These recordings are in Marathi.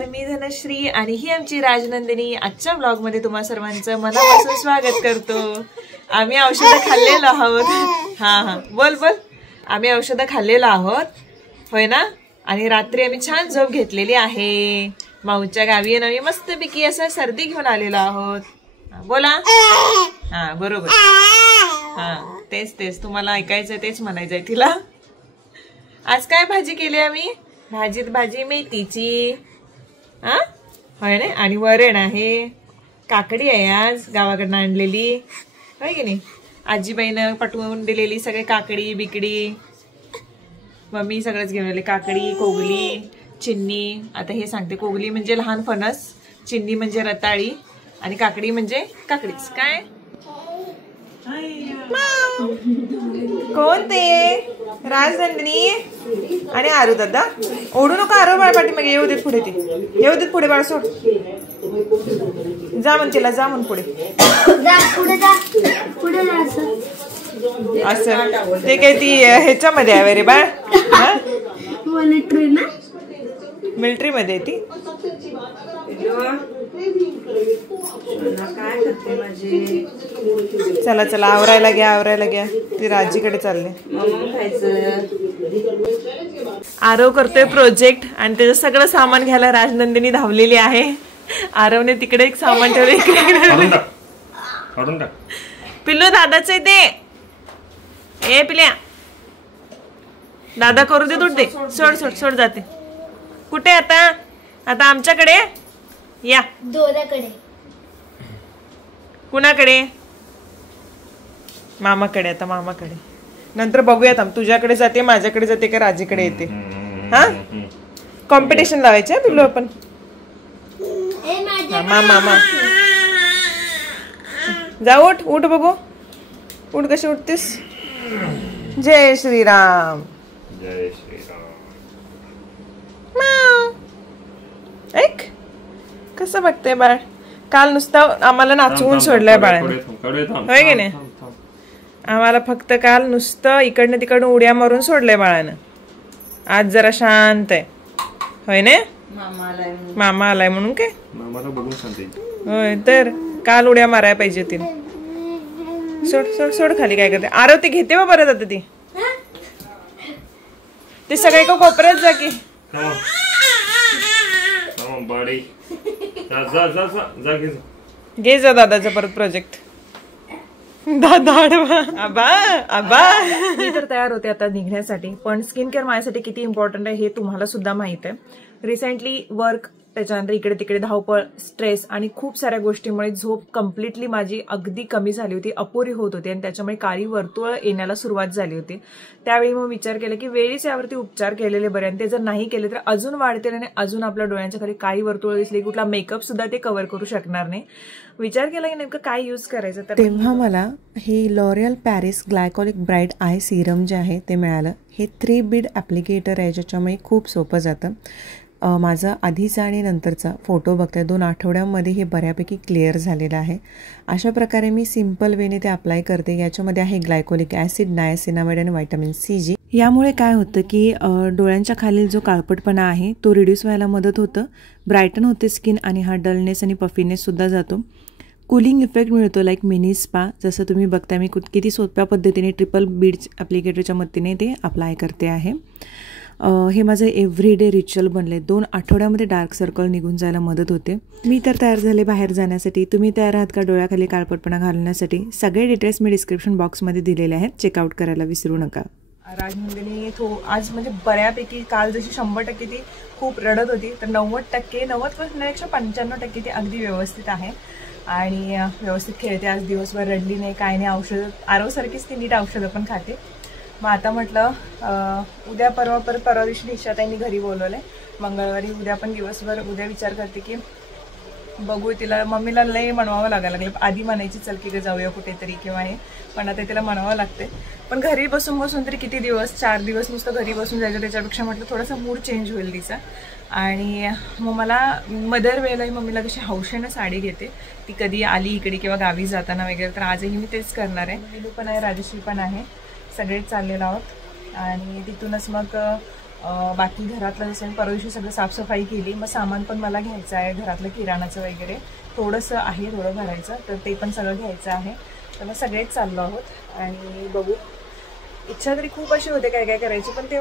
नमस्कार, मी धनश्री आणि ही आमची राजनंदिनी. आजच्या ब्लॉग मध्ये तुम्हा सर्वांचं मनापासून स्वागत करतो. आम्ही औषधं खाल्लेलो आहोत. हा बोल बोल. आम्ही औषधं खाल्लेलो आहोत, होय ना. आणि रात्री आम्ही छान झोप घेतलेली आहे. माऊच्या गावी आम्ही मस्तपैकी असं सर्दी घेऊन आलेलो आहोत. बोला. हा बरोबर. हा तेच तुम्हाला ऐकायचं तेच म्हणायचंय तिला. आज काय भाजी केली आम्ही? भाजी मेथीची, हा होय ना. आणि वरण आहे, काकडी आहे आज गावाकडनं आणलेली, होय की नाही. आजीबाईनं पटवून दिलेली सगळे काकडी बिकडी. मम्मी सगळंच घेऊन आले. काकडी, कोगली, चिन्नी. आता हे सांगते, कोगली म्हणजे लहान फणस, चिन्नी म्हणजे रताळी आणि काकडी म्हणजे काकडीच. काय कोण ते? राजनंदिनी आणि आरू दादा. ओढू नका आरू बाळ, पाठी मग येऊ देत पुढे. ते येऊ देत पुढे बाळ, सोड. जा म्हण तिला, जा म्हण पुढे. असं ते काय ती ह्याच्यामध्ये आहे रे बाळ? मिलिटरी मध्ये ती. काय करते माझी? चला आवरायला घ्या. ती राजीकडे चालले. आरव करतोय प्रोजेक्ट आणि त्याचं सगळं सामान घ्यायला राजनंदिनी धावलेली आहे. आरवने तिकडे एक सामान ठेवलं, इकडे. पिल्लू दादाच आहे ते. ए पिल्या, दादा करू दे, दूध दे. सोड जाते. कुठे आता आमच्याकडे या. दोराकडे. कुणाकडे? मामाकडे. आता मामाकडे नंतर बघूयात. तुझ्याकडे जाते, माझ्याकडे जाते का राजीकडे येते? हा कॉम्पिटिशन लावायचे पिल्लू आपण. मामा जा, उठ बघू. उठ, कशी उठतेस? जय श्रीराम. ऐक कसं बघते बाळ. काल नुसतं आम्हाला नाचवून सोडलंय बाळाने, होय की नाही. आम्हाला फक्त काल नुसतं इकडनं तिकडनं उड्या मारून सोडलंय बाळानं. आज जरा शांत आहे, होय ना. मामा आलाय म्हणून काय होय. तर काल उड्या मारायला पाहिजे तिने. सोड खाली. काय करते आरव? ते घेते बा परत. आता ते सगळे का कोपऱ्यात जा की. घे जा दादाचा परत प्रोजेक्ट. दादा आबा. मी तर तयार होते आता निघण्यासाठी. पण स्किन केअर माझ्यासाठी किती इम्पॉर्टंट आहे हे तुम्हाला सुद्धा माहित आहे. रिसेंटली वर्क, त्याच्यानंतर इकडे तिकडे धावपळ, स्ट्रेस आणि खूप साऱ्या गोष्टींमुळे झोप कम्प्लिटली माझी अगदी कमी झाली होती, अपुरी होत होती. आणि त्याच्यामुळे काळी वर्तुळ येण्याला सुरुवात झाली होती. त्यावेळी मग विचार केला की वेळीच यावरती उपचार केलेले बरे. आणि ते जर नाही केले तर अजून वाढतील आणि अजून आपल्या डोळ्यांच्या खाली काळी वर्तुळ दिसली, कुठला मेकअप सुद्धा ते कव्हर करू शकणार नाही. विचार केला की नेमकं काय यूज करायचं. तर तेव्हा मला हे L'Oreal Paris glycolic bright eye serum जे आहे ते मिळालं. हे 3 बीड ॲप्लिकेटर आहे, ज्याच्यामुळे खूप सोपं जातं. माझा आधीचा आणि नंतरचा फोटो बघताय, 2 आठवड्यांमध्ये हे बऱ्यापैकी क्लिअर झालेलं आहे. अशा प्रकारे मी सिम्पल वेने ते अप्लाय करते. याच्यामध्ये आहे ग्लायकोलिक ॲसिड, नायसिनामाइड आणि व्हिटॅमिन CG. यामुळे काय होतं की डोळ्यांच्या खालील जो काळपटपणा आहे तो रिड्यूस व्हायला मदत होतं, ब्रायटन होते स्किन आणि हा डलनेस आणि पफीनेस सुद्धा जातो. कूलिंग इफेक्ट मिळतो लाईक मिनी स्पा. जसं तुम्ही बघताय मी किती सोप्या पद्धतीने 3 बीड्स ॲप्लिकेटरच्या मदतीने ते अप्लाय करते आहे. हे माझं एव्हरीडे रिच्युअल बनले. 2 आठवड्यामध्ये डार्क सर्कल निघून जायला मदत होते. मी तर तयार झाले बाहेर जाण्यासाठी. तुम्ही तयार आहात का डोळ्याखाली काळपटपणा घालण्यासाठी? सगळे डिटेल्स मी डिस्क्रिप्शन बॉक्समध्ये दिलेले आहेत, चेकआउट करायला विसरू नका. राजनंदिनी आज म्हणजे बऱ्यापैकी, काल जशी 100% ती खूप रडत होती, तर 90% 95% ती अगदी व्यवस्थित आहे आणि व्यवस्थित खेळते. आज दिवसभर रडली नाही, काय नाही. औषधं आरवसारखीच ती नीट औषधं पण खाते. मग आता म्हटलं उद्या परवा दिवशी निशाताईंनी घरी बोलवलंय, मंगळवारी. उद्या पण दिवसभर, उद्या विचार करते की बघू. तिला मम्मीला लय म्हणवावं लागायला लागलं. आधी म्हणायची चल की जाऊया कुठेतरी किंवा हे, पण आता तिला म्हणावं लागते. पण घरी बसून तरी किती दिवस, 4 दिवस नुसतं घरी बसून जायचं. त्याच्यापेक्षा म्हटलं थोडासा मूड चेंज होईल तिचा. आणि मग मला मदर वेळेलाही मम्मीला कशी हौशेनं साडी घेते, ती कधी आली इकडे किंवा गावी जाताना वगैरे, तर आजही मी तेच करणार आहे. पण आहे, राजश्री पण आहे, सगळेच चाललेलो आहोत. आणि तिथूनच मग बाकी घरातलं जसं परवा दिवशी सगळं साफसफाई केली. मग सामान पण मला घ्यायचं आहे, घरातलं किराणाचं वगैरे थोडंसं आहे, थोडं भरायचं, तर ते पण सगळं घ्यायचं आहे. तर मग सगळेच चाललो आहोत आणि बघू. इच्छा तरी खूप अशी होते काय काय करायची, पण ते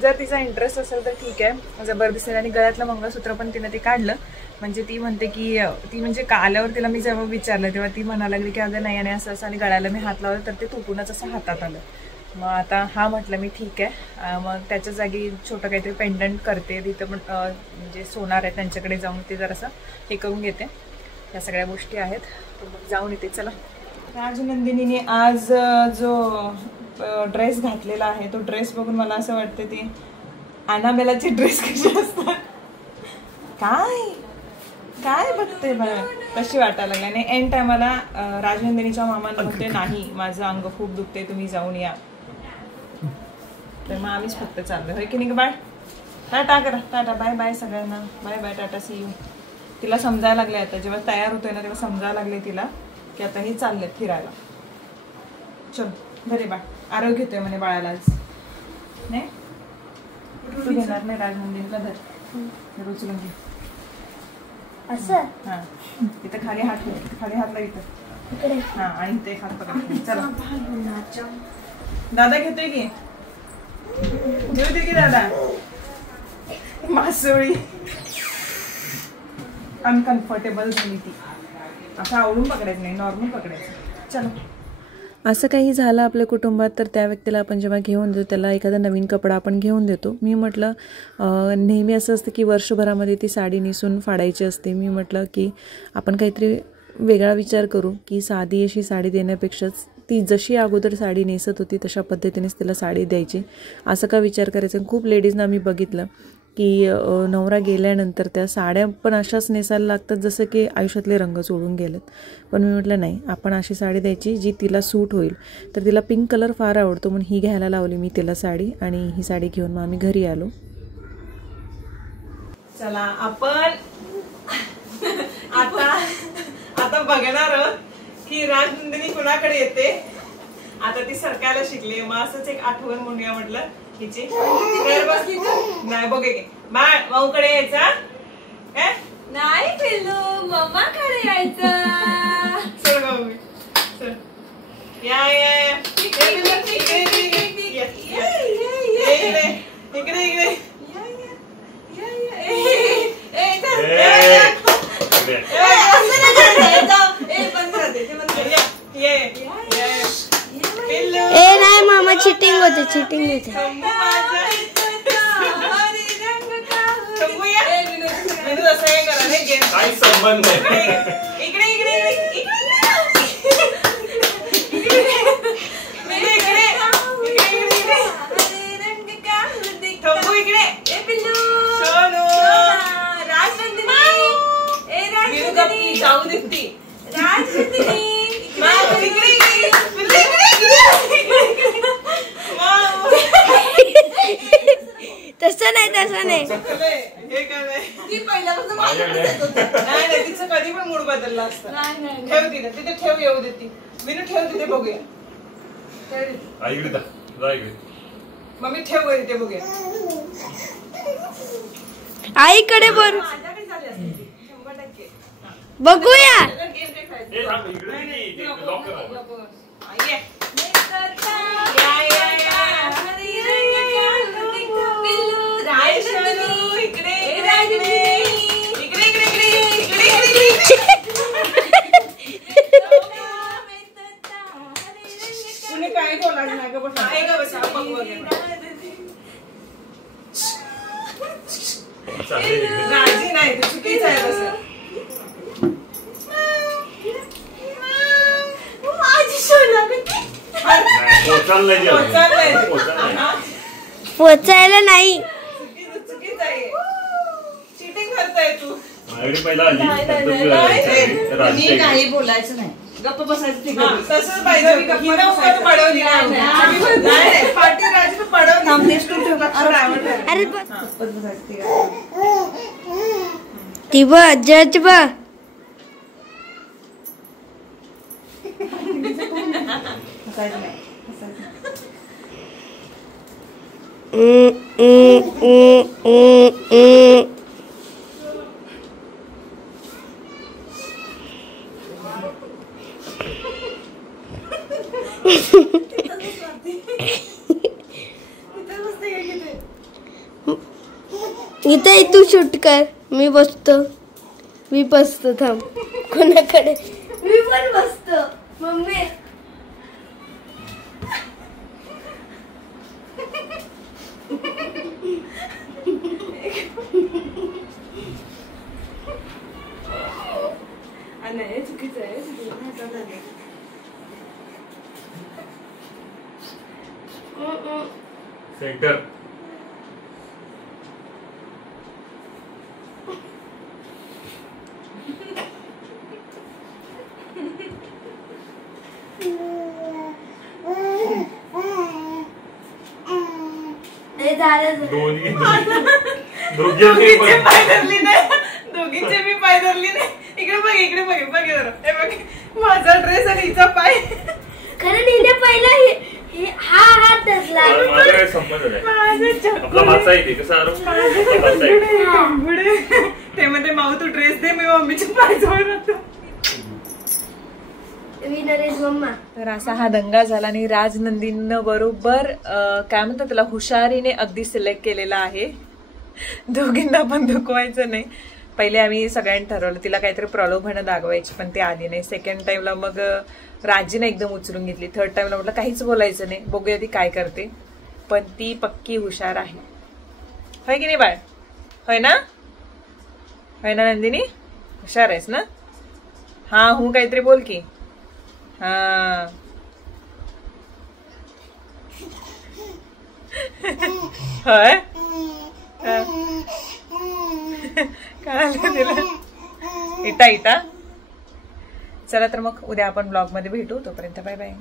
जर तिचा इंटरेस्ट असेल तर ठीक आहे, जबरदस्ती. आणि गळ्यातलं मंगळसूत्र पण तिनं ते काढलं. म्हणजे ती म्हणते की ती म्हणजे आल्यावर तिला मी जेव्हा विचारलं तेव्हा ती म्हणायला लागली की अगं नाही, आणि असं असं, आणि गळ्याला मी हात लावलं तर ते तुटूनच असं हातात आलं. मग आता हा म्हटलं मी ठीक आहे. मग त्याच्या जागी छोटं काहीतरी पेंडंट करते तिथं, पण म्हणजे सोनार आहे त्यांच्याकडे जाऊन ते जरासं हे करून घेते. या सगळ्या गोष्टी आहेत, तर मग जाऊन येते. चला. राजनंदिनीने आज जो ड्रेस घातलेला आहे तो ड्रेस बघून मला असं वाटतं ती अनाबेलाची ड्रेस कशी असतात काय काय बघते मला तशी वाटायला लागली. आणि एंड टायमाला राजनंदिनीच्या मामांना म्हणते नाही, माझं अंग खूप दुखते, तुम्ही जाऊन या. तर मग आम्हीच फक्त चाललो, होय की नाही. बाय, टाटा करा, टाटा, बाय बाय सगळ्यांना, bye bye, tata, see you. तिला समजायला लागले आता, जेव्हा तयार होतोय ना तेव्हा समजायला लागले तिला की आता हे चाललेत फिरायला. चल घरी बाळ, आरोग्य घेतोय म्हणे बाळाला आज. नाही तू घेणार नाही राजनंदिनीला, धर उचलून घे असं. हां, इथं खाली हात ठेव, खाली हात लाव इथं. हां, आणि इथे एक हात पकड. चला दादा घेतोय की, घेऊ की दादा. मासोळी अनकम्फर्टेबल झाली ती, असं आवडून पकडायचं नाही, नॉर्मल पकडायचं. चलो. असं काही झालं आपल्या कुटुंबात तर त्या व्यक्तीला आपण जेव्हा घेऊन देतो त्याला एखादा नवीन कपडा आपण घेऊन देतो. मी म्हटलं नेहमी असं असतं की वर्षभरामध्ये ती साडी नेसून फाडायची असते. मी म्हटलं की आपण काहीतरी वेगळा विचार करू की साधी अशी साडी देण्यापेक्षाच ती जशी अगोदर साडी नेसत होती तशा पद्धतीनेच तिला साडी द्यायची, असं का विचार करायचं. खूप लेडीजना मी बघितलं की नवरा गेल्यानंतर त्या साड्या पण अशाच नेसायला लागतात जसं की आयुष्यातले रंग सोडून गेलेत. पण मी म्हटलं नाही, आपण अशी साडी द्यायची जी तिला सूट होईल. तर तिला पिंक कलर फार आवडतो म्हणून ही घ्यायला लावली मी तिला साडी, आणि ही साडी घेऊन मग आम्ही घरी आलो. चला आपण आता बघणार की राजनंदिनी कुणाकडे येते. आता ती सरकायला शिकली, मग असंच एक आठवण म्हणूया म्हटलं हिची. नाही बघे की बाळ भाऊकडे यायचा नाही पिल्लू, मम्माकडे यायचं. चल भाऊ, चल या या इकडे इकडे. नाही मामा, चिटिंग होते, चिटिंग होते. काय संबंध आहे. इकडे तसं नाही हे काय नाही, तिचं कधी पण मूड बदलला असतं. ठेव तिथे ठेव, येऊ देते विनू, ठेव तिथे बघूया. मम्मी ठेव तिथे बघूया. आईकडे बरं बघूया. काय बोलायचं नाही का, बसा राजी नाही, ते चुकीचं आहे तसं. पोचायला नाही, चुकीचं आहे, चिटिंग करताय तू. काही बोलायचं नाही, गप्प बसायचं. तसंच पाहिजे, पडवली पाठी राजी अरे ती बघ जज बघ. इथे तू शूट कर, मी बसतो थांब कोणाकडे, मी पण बसतो. मम्मी चुकीचं आहे. सेंटर दोघींचे पाय धरली नाही, दोघींचे मी पाय धरली नाही. इकडे बघ, इकडे बघ, बघ जरा. हे बघ माझा ड्रेस आणि हिचा पाय. खरं तिने पहिला हा हात धरला. ते मध्ये माऊ तू ड्रेस दे, मी मम्मीच्या पाय जवळ राहतो. Winner is mamma. तर असा हा दंगा झाला आणि राजनंदीनं बरोबर काय म्हणतात त्याला हुशारीने अगदी सिलेक्ट केलेला आहे. दोघींना पण दुखवायचं नाही. पहिले आम्ही सगळ्यांनी ठरवलं तिला काहीतरी प्रलोभनं दाखवायची, पण ती आली नाही. सेकंड टाइमला मग राजीने एकदम उचलून घेतली. थर्ड टाइमला म्हटलं काहीच बोलायचं नाही, बघूया ती काय करते. पण ती पक्की हुशार आहे, होय की नाही बाळ? होय ना, होय ना नंदिनी? हुशार आहेस ना? हा हूं काहीतरी बोल की. हा होय कळालं तिला. इटा इटा. चला तर मग उद्या आपण ब्लॉग मध्ये भेटू. तोपर्यंत बाय बाय.